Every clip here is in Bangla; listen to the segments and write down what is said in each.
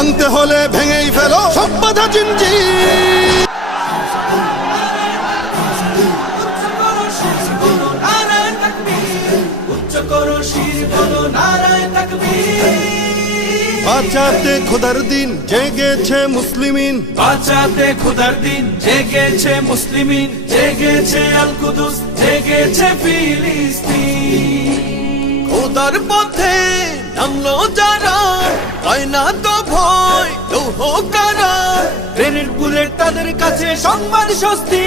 ভাঙতে হলে ভেঙেই ফেলো সব বাধা জিঞ্জির। বাঁচাতে খোদার দিন জেগেছে মুসলিমিন, বাঁচাতে খোদার দিন জেগেছে মুসলিমিন, জেগেছে আল কুদুস, জেগেছে ফিলিস্তিন। খোদার পথে নামলো যারা, হয় না তো ভয় লৌহ কারা, ট্রেনের বুলেট তাদের কাছে সংবাদ স্বস্তি।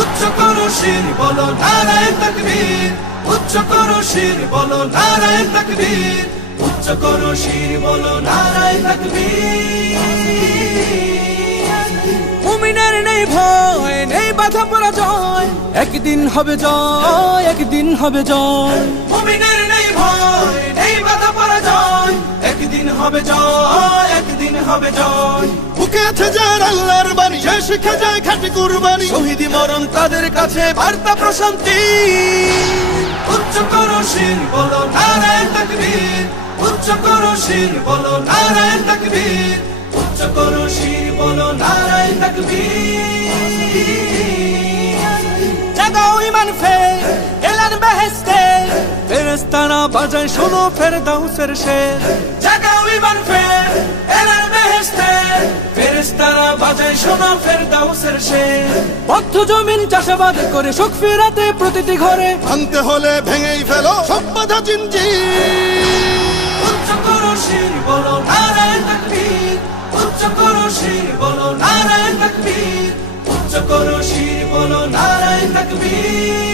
উচ্চ করো শির বলো নারায়ে তাকবীর, উচ্চ করো শির বলো নারায়ে তাকবীর, উচ্চ করো শির বলো নারায়ে তাকবীর। মুমিনের নেই ভয়, নেই বাধা পরাজয়, একদিন হবে জয়, একদিন হবে জয়। মুমিনের নেই ভয়, নেই বাধা পরাজয়, একদিন হবে জয়, একদিন হবে জয়। বুকে আছে যার আল্লাহর বাণী, সে শিখে যায় খাঁটি কুরবানি, শহীদি মরণ তাদের কাছে বার্তা প্রশান্তি। উচ্চ করো শির বলো নারায়ে তাকবীর, উচ্চ করো শির বলো নারায়ে তাকবীর, উচ্চ করো শির বলো নারায়ে তাকবীর। জাগাও ঈমান ফের এলান বেহেশতে, ফেরেশতারা বাজায় শোনো ফেরদাউসের শের। জাগাও ঈমান ফের এলান বেহেশতে, ফেরেশতারা বাজায় শোনো ফেরদাউসের শের। বদ্ধ জমিন চাষাবাদ করে সুখ ফেরাতে প্রতিটি ঘরে, ভাঙতে হলে ভেঙেই ফেলো সব বাধা জিঞ্জির। উচ্চ করো শির বলো নারায়ে তাকবীর, উচ্চ করো শির বলো নারায়ে তাকবীর, উচ্চ করো শির বলো নারায়ে তাকবীর।